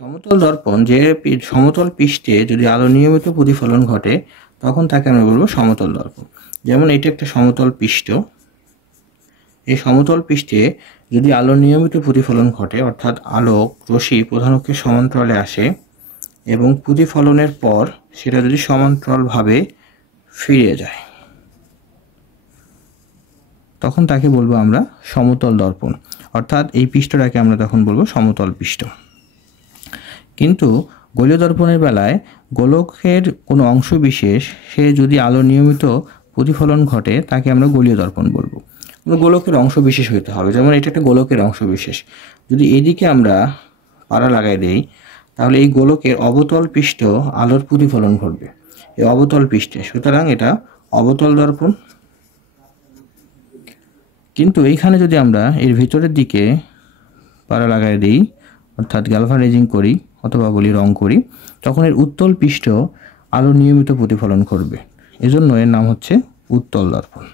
সমতল দর্পণ যে সমতল পৃষ্ঠে যদি আলো নিয়মিত প্রতিফলন ঘটে তখন তাকে আমরা বলবো সমতল দর্পণ। যেমন এটা একটা সমতল পৃষ্ঠ, এই সমতল পৃষ্ঠে যদি আলো নিয়মিত প্রতিফলন ঘটে অর্থাৎ আলোক রশ্মি প্রধান অক্ষের সমান্তরালে আসে এবং প্রতিফলনের পর সেটা যদি সমান্তরালভাবে ফিরে যায় তখন তাকে বলবো আমরা সমতল দর্পণ, অর্থাৎ এই পৃষ্ঠটাকে আমরা তখন বলবো সমতল পৃষ্ঠ। কিন্তু গোলীয় দর্পণের বেলায় গোলকের কোনো অংশ বিশেষ সে যদি আলো নিয়মিত প্রতিফলন ঘটে তাকে আমরা গোলীয় দর্পণ বলবো। গোলকের অংশ বিশেষ হইতে হবে, যেমন এটা একটা গোলকের অংশ বিশেষ। যদি এদিকে আমরা পাড়া লাগাই দেই তাহলে এই গোলকের অবতল পৃষ্ঠ আলোর প্রতিফলন ঘটবে এই অবতল পৃষ্ঠে, সুতরাং এটা অবতল দর্পণ। কিন্তু এইখানে যদি আমরা এর ভিতরের দিকে পাড়া লাগাই দিই অর্থাৎ গ্যালভানাইজিং করি অথবা বলি রং করি, তখন এর উত্তল পৃষ্ঠ আলো নিয়মিত প্রতিফলন করবে, এজন্য এর নাম হচ্ছে উত্তল দর্পণ।